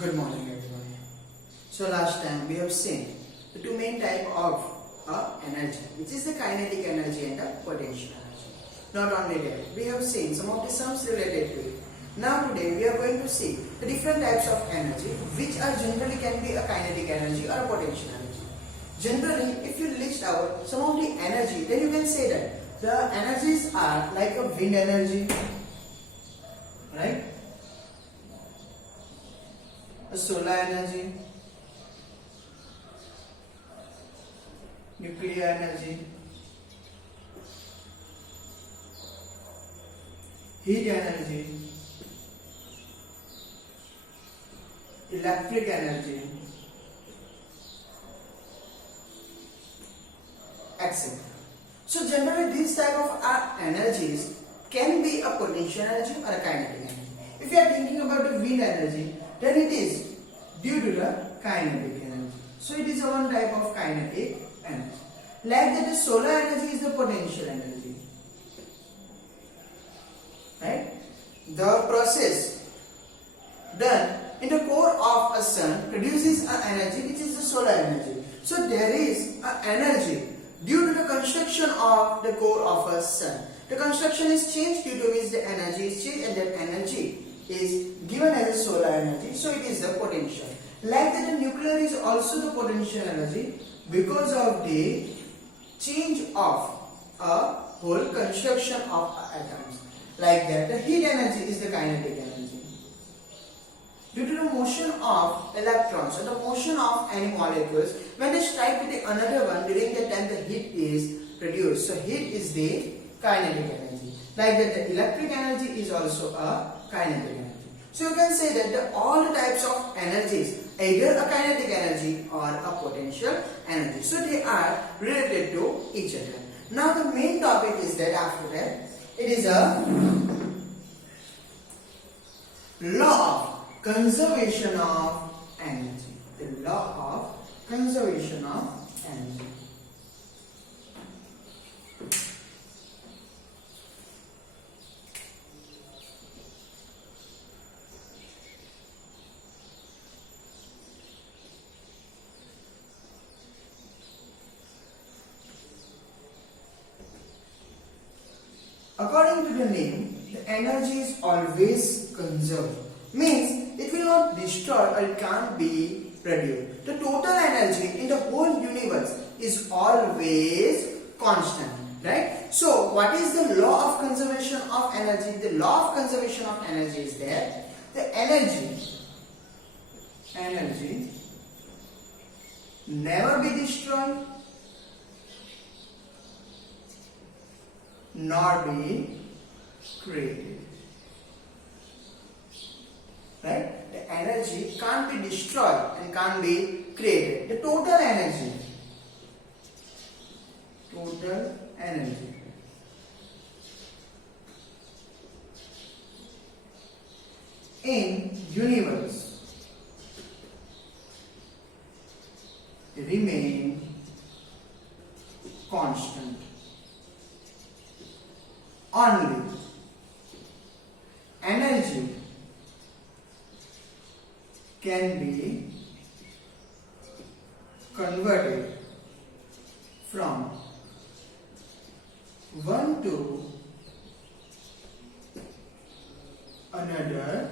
Good morning everyone. So last time we have seen the two main type of energy, which is the kinetic energy and the potential energy. Not only that, we have seen some of the sums related to it. Now today we are going to see the different types of energy which are generally can be a kinetic energy or a potential energy. Generally, if you list out some of the energy, then you can say that the energies are like a wind energy, right? A solar energy, nuclear energy, heat energy, electric energy, etc. So generally these type of energies can be a potential energy or a kinetic energy. If you are thinking about the wind energy, then it is due to the kinetic energy. So it is a one type of kinetic energy. Like that, the solar energy is the potential energy. Right? The process done in the core of a sun produces an energy which is the solar energy. So there is an energy due to the construction of the core of a sun. The construction is changed due to which the energy is changed, and that energy is given as a solar energy. So it is the potential. Like that, the nuclear is also the potential energy because of the change of a whole construction of atoms. Like that, the heat energy is the kinetic energy. Due to the motion of electrons or the motion of any molecules, when they strike with the another one, during that time the heat is produced. So heat is the kinetic energy. Like that, the electric energy is also a kinetic energy. So you can say that all the types of energies, either a kinetic energy or a potential energy, so they are related to each other. Now the main topic is that after that, it is a law of conservation of energy. The law of conservation of energy. According to the name, the energy is always conserved. Means it will not destroy or it can't be produced. The total energy in the whole universe is always constant. Right? So what is the law of conservation of energy? The law of conservation of energy is that the energy never be destroyed nor be created. Right? The energy can't be destroyed and can't be created. The total energy in universe remain constant. Only energy can be converted from one to another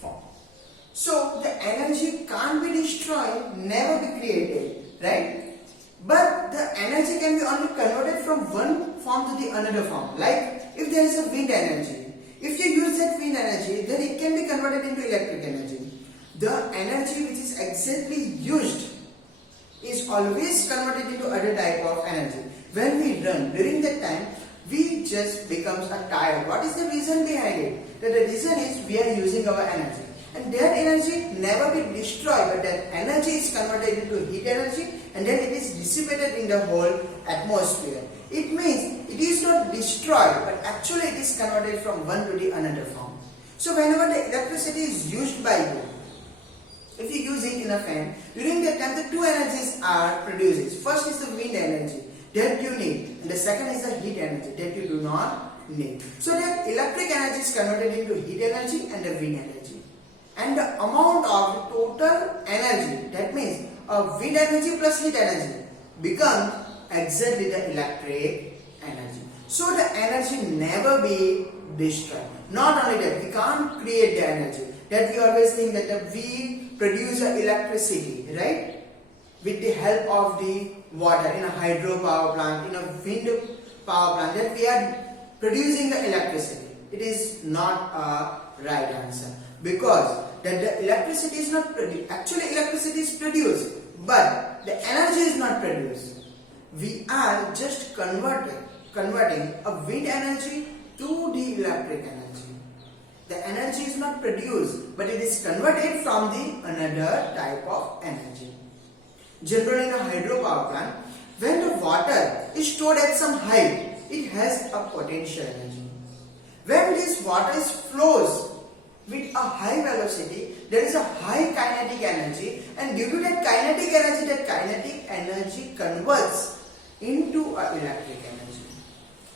form. So the energy can't be destroyed, never be created, right? But the energy can be only converted from one form to the another form. Like if there is a wind energy, if you use that wind energy, then it can be converted into electric energy. The energy which is exactly used is always converted into other type of energy. When we run, during that time, we just becomes a tired. What is the reason behind it? That the reason is we are using our energy. And that energy never be destroyed, but that energy is converted into heat energy, and then it is dissipated in the whole atmosphere. It means it is not destroyed, but actually it is converted from one to the another form. So whenever the electricity is used by you, if you use it in a fan, during that time the two energies are produced. First is the wind energy that you need, and the second is the heat energy that you do not need. So that electric energy is converted into heat energy and the wind energy. and the amount of the total energy, that means wind energy plus heat energy, becomes exactly the electric energy. So the energy never be destroyed. Not only that, we can't create the energy. That we always think that we produce electricity, right? With the help of the water in a hydro power plant, in a wind power plant, that we are producing the electricity. It is not a right answer, because that the electricity is not produced. Actually, electricity is produced, but the energy is not produced. We are just converting a wind energy to the electric energy. The energy is not produced, but it is converted from the another type of energy. Generally, in a hydro power plant, when the water is stored at some height, it has a potential energy. When this water flows with a high velocity, there is a high kinetic energy, and due to that kinetic energy converts into a electric energy.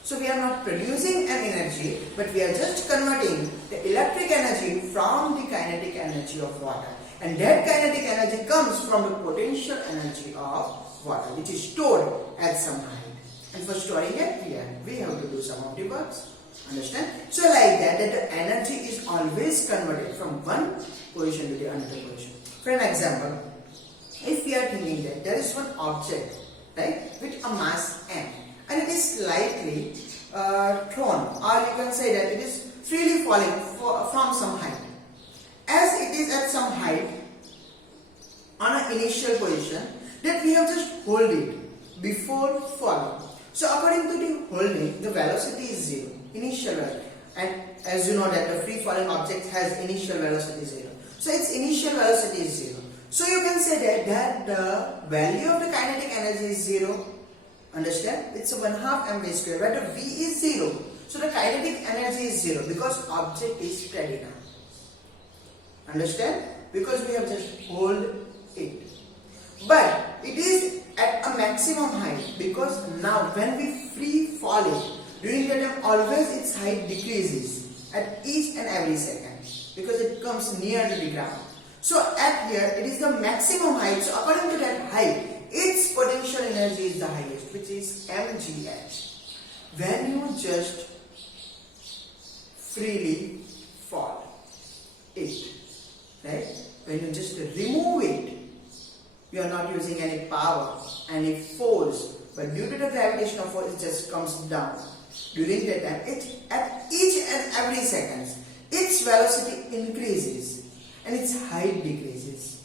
So we are not producing an energy, but we are just converting the electric energy from the kinetic energy of water. And that kinetic energy comes from the potential energy of water, which is stored at some height. And for storing it, we have to do some of the works. Understand? So like that the energy is always converted from one position to the another position. For an example, if we are thinking that there is one object, right, with a mass m, and it is slightly thrown, or you can say that it is freely falling from some height. As it is at some height on an initial position, that we have just hold it before falling. So according to the holding, the velocity is 0, initial velocity. And as you know that the free falling object has initial velocity 0. So its initial velocity is 0. So you can say that the value of the kinetic energy is 0. Understand? It's a 1/2 mv square, where the v is 0. So the kinetic energy is 0 because object is steady now. Understand? Because we have just hold it. But it is at a maximum height, because now when we free fall it, during that time always its height decreases at each and every second, because it comes near to the ground. So at here it is the maximum height. So according to that height, its potential energy is the highest, which is mgh. When you just freely fall it, right? When you just remove it, you are not using any power, any force, but due to the gravitational force, it just comes down. During that time, at each and every second, its velocity increases and its height decreases.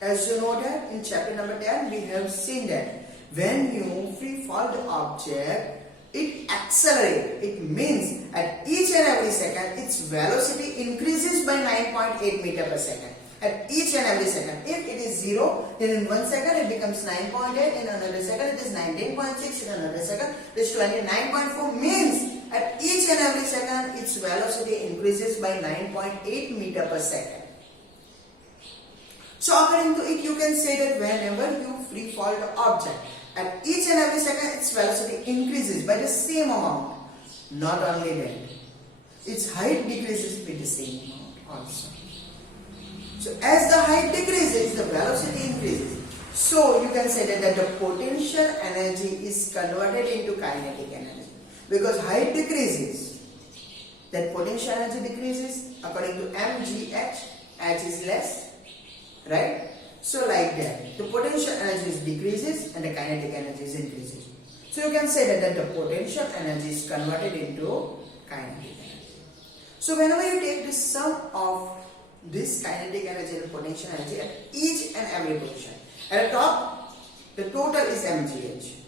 As you know that in chapter number 10, we have seen that when you free fall the object, it accelerates. It means at each and every second, its velocity increases by 9.8 meter per second. At each and every second. If it is 0, then in 1 second it becomes 9.8, in another second it is 19.6, in another second it is 29.4. Means at each and every second its velocity increases by 9.8 meter per second. So according to it, you can say that whenever you free fall the object, at each and every second its velocity increases by the same amount. Not only that, its height decreases with the same amount also. So as the height decreases, the velocity increases. So you can say that the potential energy is converted into kinetic energy. Because height decreases, that potential energy decreases according to mgh, h is less, right? So like that, the potential energy decreases and the kinetic energy increases. So you can say that the potential energy is converted into kinetic energy. So whenever you take the sum of this kinetic energy and potential energy at each and every position, at the top, the total is mgh.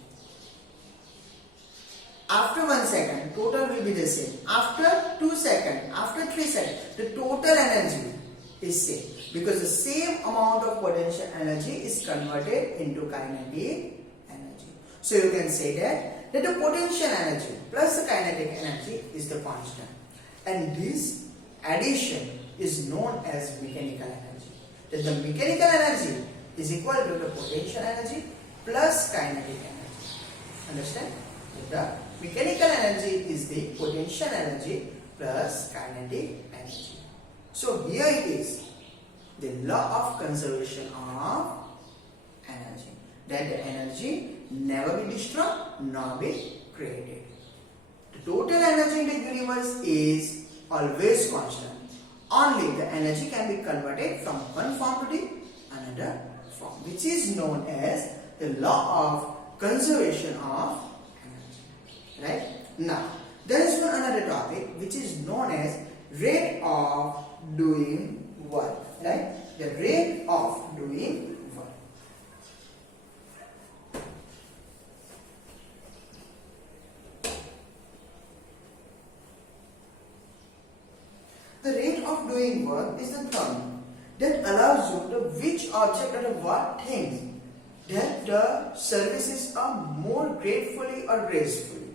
After 1 second, total will be the same. After 2 seconds, after 3 seconds, the total energy is same. Because the same amount of potential energy is converted into kinetic energy. So you can say that the potential energy plus the kinetic energy is the constant. And this addition is known as mechanical energy. That the mechanical energy is equal to the potential energy plus kinetic energy. Understand? That the mechanical energy is the potential energy plus kinetic energy. So here it is, the law of conservation of energy, that the energy never be destroyed nor be created. The total energy in the universe is always constant. Only the energy can be converted from one form to the another form, which is known as the law of conservation of energy. Right? Now, there is one another topic which is known as rate of doing work. Right? The rate of doing work. The rate of doing work is the term that allows you to which object or what things that the services are more gratefully or gracefully.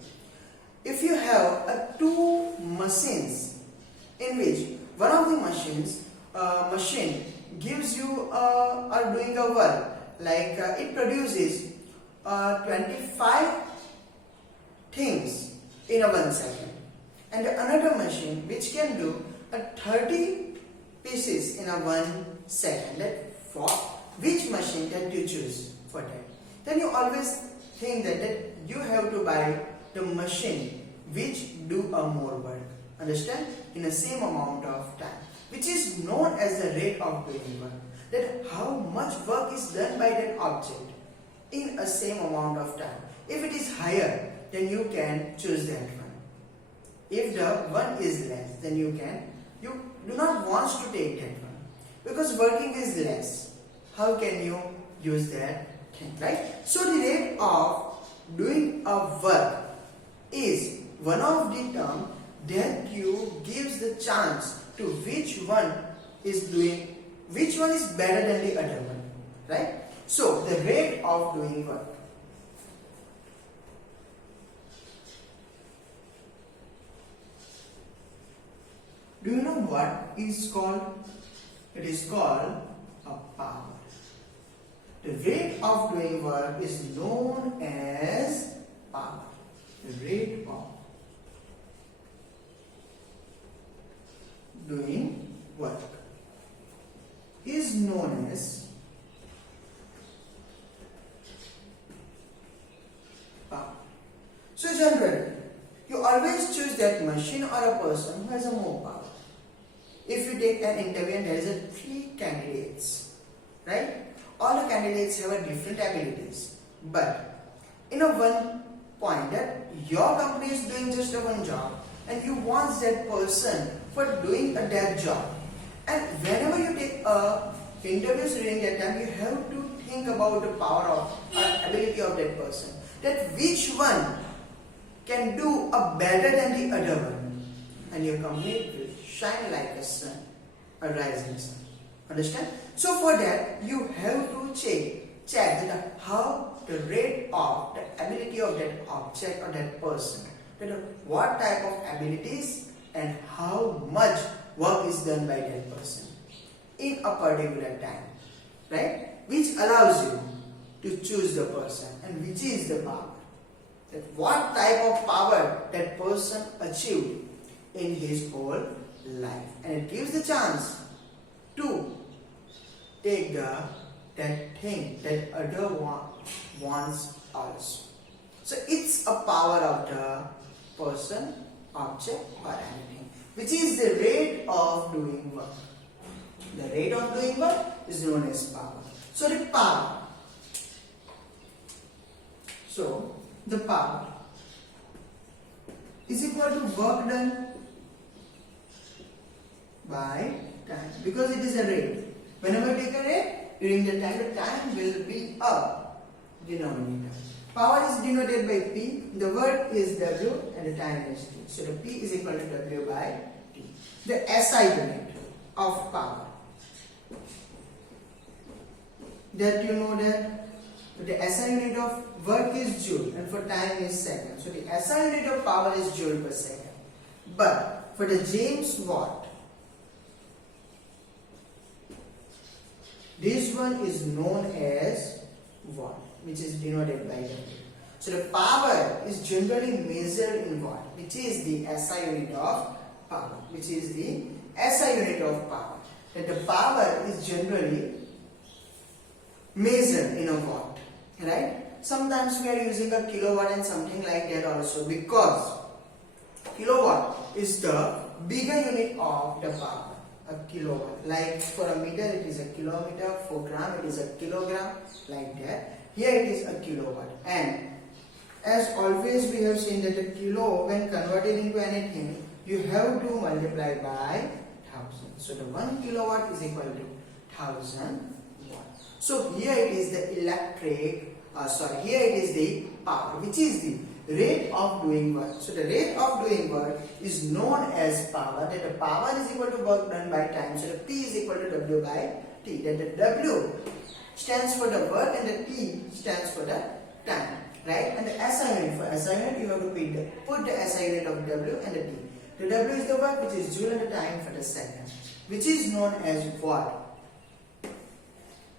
If you have two machines in which one of the machine gives you or doing a work like it produces 25 things in a 1 second, and another machine which can do 30 pieces in a 1 second. For which machine that you choose for that? Then you always think that you have to buy the machine which do a more work, understand, in the same amount of time, which is known as the rate of doing work. That how much work is done by that object in a same amount of time. If it is higher, then you can choose that one. If the one is less, then you do not want to take that one, because working is less. How can you use that thing, right? So the rate of doing a work is one of the term that you gives the chance to which one is better than the other one, right? So the rate of doing work. Do you know what is called? It is called a power. The rate of doing work is known as power. The rate of doing work is known as power. So generally, you always choose that machine or a person who has a more power. If you take an interview and there is 3 candidates, right? All the candidates have a different abilities, but in a one point that your company is doing just a one job and you want that person for doing that job, and whenever you take interviews during that time, you have to think about the power of ability of that person, that which one can do a better than the other one, and your company will shine like a sun, a rising sun. Understand? So for that, you have to check that how the rate of the ability of that object or that person, that what type of abilities and how much work is done by that person in a particular time, right? Which allows you to choose the person, and which is the power. That what type of power that person achieved in his whole life, and it gives the chance to take that thing that other one wants also. So it's a power of the person, object or anything, which is the rate of doing work. The rate of doing work is known as power. So the power. So the power is equal to work done by time, because it is a rate. Whenever you take a rate, during the time will be a denominator. Power is denoted by P, the word is W and the time is T. So the P is equal to W by T. The SI unit of power. That you know that the SI unit of work is joule and for time is second. So the SI unit of power is joule per second. But for the James Watt, this one is known as watt, which is denoted by W. So the power is generally measured in watt, which is the SI unit of power, which is the SI unit of power. That the power is generally measured in a watt, right? Sometimes we are using a kilowatt and something like that also, because kilowatt is the bigger unit of the power. A kilowatt, like for a meter it is a kilometer, for gram it is a kilogram, like that. Here it is a kilowatt, and as always we have seen that the kilo, when converted into anything, you have to multiply by 1000. So the 1 kilowatt is equal to 1000 watt. So here it is the here it is the power, which is the rate of doing work. So the rate of doing work is known as power. That the power is equal to work done by time. So the P is equal to W by T. That the W stands for the work and the T stands for the time. Right? And the SI unit, for SI unit you have to put the SI unit of W and the T. The W is the work, which is joule, and the time for the second, which is known as watt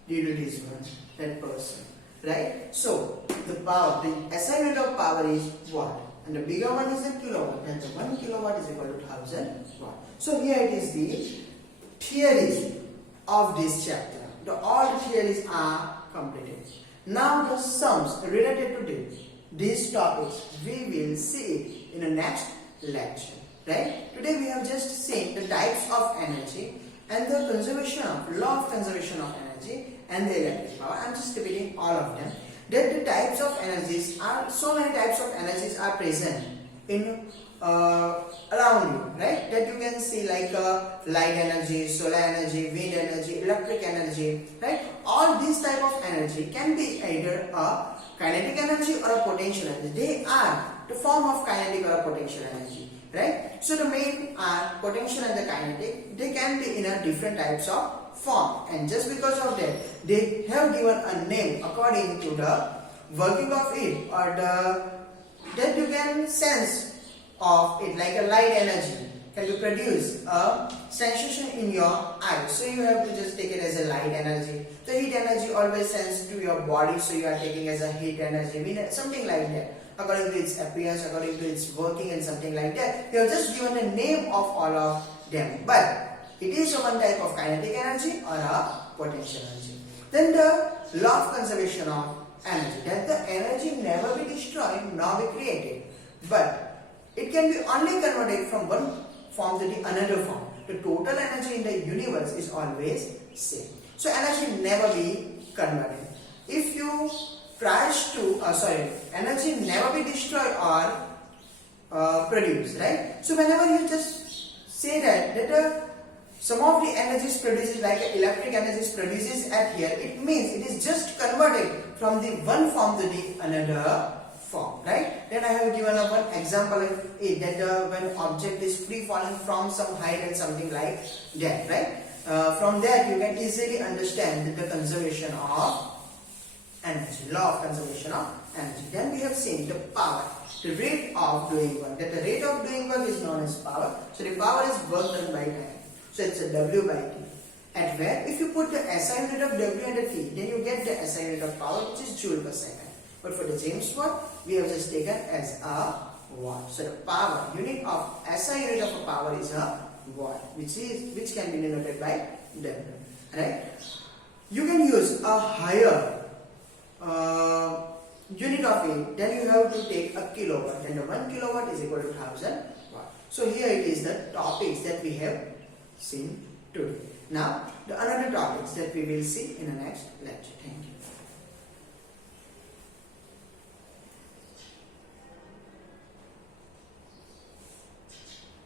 due to this one, that person. Right? So the power, the SI unit of power is watt, and the bigger one is the kilowatt, and the 1 kilowatt is equal to 1000 watt. So here it is the theories of this chapter. All the theories are completed. Now the sums related to these topics we will see in the next lecture. Right? Today we have just seen the types of energy and the law of conservation of energy and the electric power. I am just repeating all of them. That the types of energies are, so many types of energies are present in around you, right? That you can see, like light energy, solar energy, wind energy, electric energy, right? All these type of energy can be either a kinetic energy or a potential energy. They are the form of kinetic or a potential energy, right? So the main are potential and the kinetic. They can be in a different types of form, and just because of that they have given a name according to the working of it, or that you can sense of it, like a light energy can be produce a sensation in your eyes, so you have to just take it as a light energy. The heat energy always sends to your body, so you are taking as a heat energy, something like that, according to its appearance, according to its working, and something like that. You have just given a name of all of them, but it is one type of kinetic energy or a potential energy. Then the law of conservation of energy, that the energy never be destroyed nor be created, but it can be only converted from one form to the another form. The total energy in the universe is always same. So energy never be converted. If you tries to, energy never be destroyed or produced, right? So whenever you just say that some of the energies produces, like electric energies produces at here, it means it is just converted from the one form to the another form, right? Then I have given one example of it, that when object is free falling from some height and something like that, right? From that you can easily understand the conservation of energy, law of conservation of energy. Then we have seen the power, the rate of doing work, that the rate of doing work is known as power. So the power is work done by time. So it's a W by T. At where if you put the SI unit of W and the T, then you get the SI unit of power, which is joule per second. But for the James watt, we have just taken as a watt. So the power unit of SI unit of a power is a watt, which can be denoted by W. Right? You can use a higher unit of it, then you have to take a kilowatt. Then the 1 kilowatt is equal to 1000 watt. So here it is the topics that we have seen today. Now the another topics that we will see in the next lecture. Thank you.